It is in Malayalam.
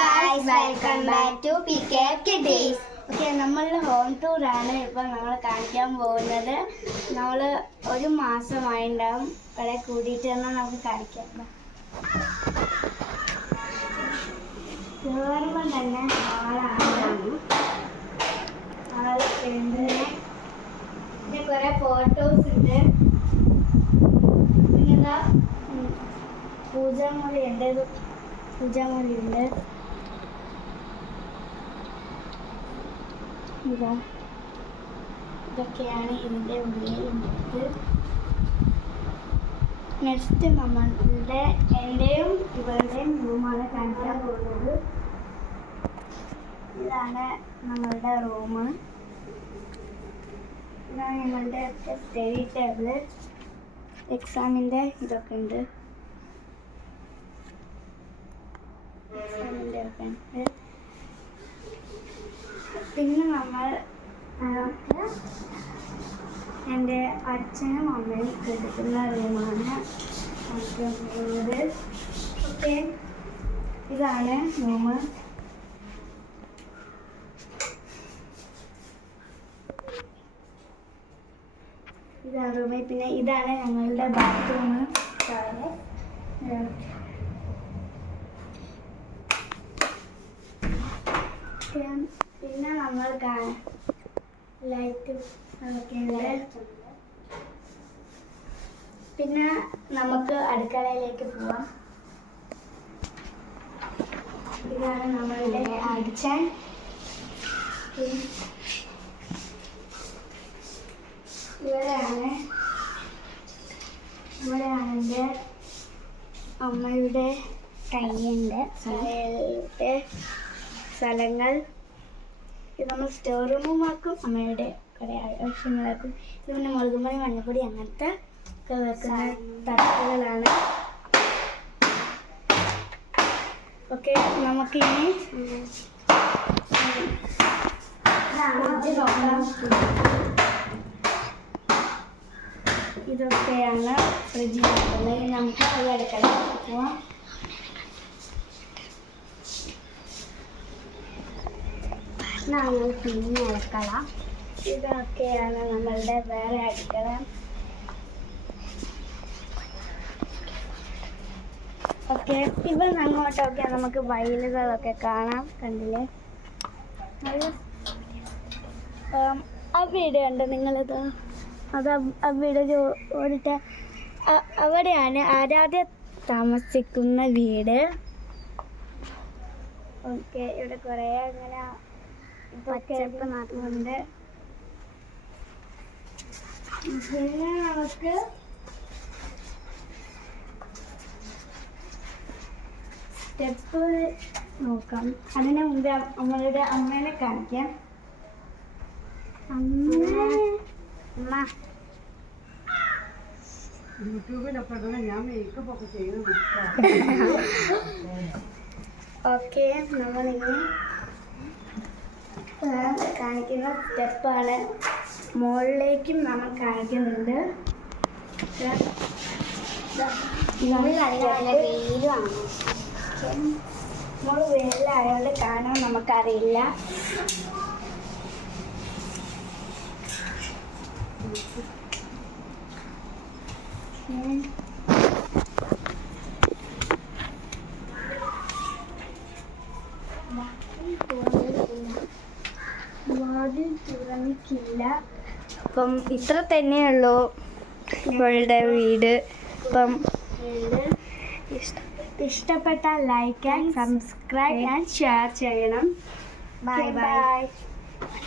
guys, welcome back to PK Days. Okay, നമ്മളുടെ ഹോം ടൂറാണ് ഇപ്പോൾ നമ്മൾ കാണിക്കാൻ പോകുന്നത്. നമ്മൾ ഒരു മാസമായിട്ടുണ്ടാവും ഇവിടെ കൂടിയിട്ട് എന്നാൽ നമുക്ക് കാണിക്കാം. കയറുമ്പോൾ തന്നെ ആളെ ഫ്രണ്ടിന് പിന്നെ കുറേ ഫോട്ടോസ് ഉണ്ട്. പിന്നെന്താ പൂജാമുറി ഉണ്ട്. ഇതൊക്കെയാണ് ഇതിൻ്റെ ഉള്ളിലുള്ളത്. നെക്സ്റ്റ് നമ്മളുടെ എൻ്റെയും ഇവരുടെയും റൂമാണ് കാണിക്കാൻ പോകുന്നത്. ഇതാണ് നമ്മളുടെ റൂം. ഇതാണ് ഞങ്ങളുടെ സ്റ്റഡി ടേബിള്. എക്സാമിൻ്റെ ഇതൊക്കെ ഉണ്ട്. പിന്നെ നമ്മൾ എൻ്റെ അച്ഛനും അമ്മയും എടുക്കുന്ന റൂമാണ് പോകുന്നത്. ഓക്കെ, ഇതാണ് റൂം. ഇതാണ് റൂം. പിന്നെ ഇതാണ് ഞങ്ങളുടെ ബാത്റൂം. പിന്നെ നമ്മൾ ലൈറ്റ് അതൊക്കെ ഉണ്ട്. പിന്നെ നമുക്ക് അടുക്കളയിലേക്ക് പോവാം. ഇതാണ് നമ്മളുടെ അച്ഛൻ. ഇവിടെയാണ് എൻ്റെ അമ്മയുടെ കയ്യുണ്ട് സ്ഥലങ്ങൾ. ഇത് നമ്മൾ സ്റ്റോർ റൂമുമാക്കും അമ്മയുടെ കുറേ ആവശ്യങ്ങളാക്കും. ഇത് പിന്നെ മുളകുമണി മഞ്ഞപ്പൊടി അങ്ങനത്തെ ഒക്കെ വെക്കുന്ന തട്ടുകളാണ്. ഓക്കെ, നമുക്കിനി ഇതൊക്കെയാണ് ഫ്രിഡ്ജിൽ വെക്കുന്നത്. നമുക്ക് അത് എടുക്കണം. പോവാം. പിന്നെ അടുക്കള. ഇതൊക്കെയാണ് നമ്മളുടെ വേറെ അടുക്കള. ഓക്കെ, ഇപ്പം അങ്ങോട്ടൊക്കെ നമുക്ക് വയലുകളൊക്കെ കാണാം. കണ്ടില്ലേ? ആ വീട് കണ്ട് നിങ്ങളിത്? അത് ആ വീട് ഓടിട്ട് അവിടെയാണ് ആരാധ്യ താമസിക്കുന്ന വീട്. ഓക്കെ, ഇവിടെ കുറേ അങ്ങനെ പച്ചപ്പ് നടന്നുണ്ട്. പിന്നെ നമുക്ക് സ്റ്റെപ്പ് നോക്കാം. അതിന് മുമ്പ് നമ്മളുടെ അമ്മേനെ കാണിക്കാം. ഓക്കെ, നമ്മളിനി കാണിക്കുന്ന സ്റ്റെപ്പാണ്. മുകളിലേക്കും നമ്മൾ കാണിക്കുന്നുണ്ട്. നമ്മൾ വെയിലായതുകൊണ്ട് കാണാൻ നമുക്കറിയില്ല. തുറന്നിട്ടില്ല. അപ്പം ഇത്ര തന്നെയുള്ളൂ ഇവളുടെ വീട്. അപ്പം ഇഷ്ടപ്പെട്ടാൽ like and subscribe and share ചെയ്യണം. Bye by.